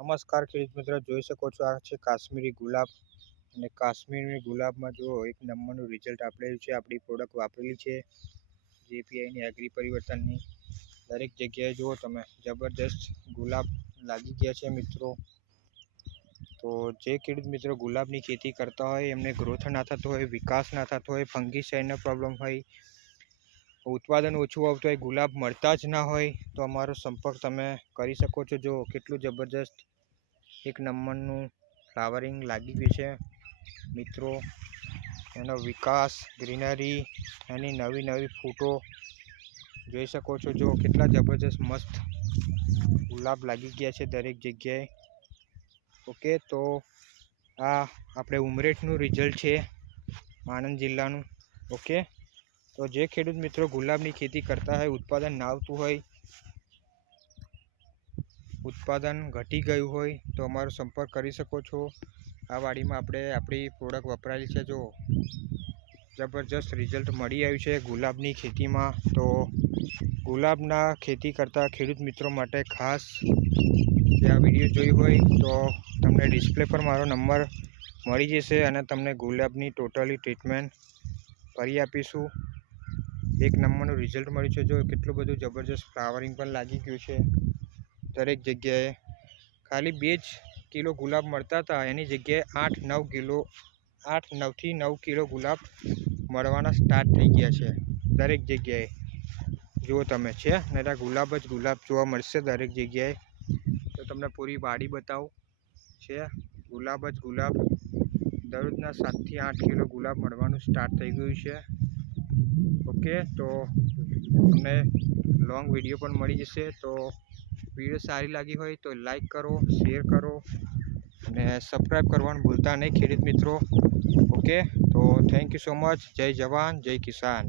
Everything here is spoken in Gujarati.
નમસ્કાર ખેડૂત મિત્રો, જોઈ શકો છો આ છે કાશ્મીરી ગુલાબ. અને કાશ્મીરી ગુલાબમાં જો એક નંબરનું રિઝલ્ટ આપેલું છે. આપણી પ્રોડક્ટ વાપરેલી છે જેપીઆઈની એગ્રી પરિવર્તનની. દરેક જગ્યાએ જુઓ તમે જબરદસ્ત ગુલાબ લાગી ગયા છે મિત્રો. તો જે ખેડૂત મિત્રો ગુલાબની ખેતી કરતા હોય, એમને ગ્રોથ ના થતો હોય, વિકાસ ના થતો હોય, ફંગીસાઇડનો પ્રોબ્લેમ હોય, ઉત્પાદન ઓછું આવતું હોય, ગુલાબ મળતા જ ના હોય, તો અમારો સંપર્ક તમે કરી શકો છો. જો કેટલું જબરજસ્ત એક નંબરનું ફ્લાવરિંગ લાગી ગયું છે મિત્રો. એનો વિકાસ, ગ્રીનરી, એની નવી નવી ફૂટો જોઈ શકો છો. જો કેટલા જબરજસ્ત મસ્ત ગુલાબ લાગી ગયા છે દરેક જગ્યાએ. ઓકે, તો આ આપણે ઉમરેઠનું રિઝલ્ટ છે, આણંદ જિલ્લાનું. ઓકે, તો જે ખેડૂત મિત્રો ગુલાબની ખેતી કરતા હોય, ઉત્પાદન ના આવતું હોય, ઉત્પાદન ઘટી ગયું હોય, તો અમારો સંપર્ક કરી શકો છો. આ વાડીમાં આપણે આપણી પ્રોડક્ટ વપરાયેલી છે. જો જબરજસ્ત રિઝલ્ટ મળી આવ્યું છે ગુલાબની ખેતીમાં. તો ગુલાબના ખેતી કરતા ખેડૂત મિત્રો માટે ખાસ જે આ વિડીયો જોઈ હોય તો તમને ડિસ્પ્લે પર મારો નંબર મળી જશે અને તમને ગુલાબની ટોટલી ટ્રીટમેન્ટ કરી આપીશું. એક નંબરનું રિઝલ્ટ મળ્યું છે. જો કેટલું બધું જબરજસ્ત ફ્લાવરિંગ પણ લાગી ગયું છે દરેક જગ્યાએ. ખાલી 2 જ કિલો ગુલાબ મળતા હતા, એની જગ્યાએ 8-9 થી 9 કિલો ગુલાબ મળવાના સ્ટાર્ટ થઈ ગયા છે દરેક જગ્યાએ. જુઓ તમે છે ને, ગુલાબ જ ગુલાબ જોવા મળશે દરેક જગ્યાએ. તો તમને પૂરી વાડી બતાવું છે, ગુલાબ જ ગુલાબ. દરરોજના 7 થી 8 કિલો ગુલાબ મળવાનું સ્ટાર્ટ થઈ ગયું છે. ઓકે, તો તમને લોંગ વિડીયો પણ મળી જશે. તો વિડીયો સારી લાગી હોય તો લાઈક કરો, શેર કરો અને સબસ્ક્રાઈબ કરવાનું ભૂલતા નહીં ખેડૂત મિત્રો. ઓકે, તો થેન્ક યુ સો મચ. જય જવાન, જય કિસાન.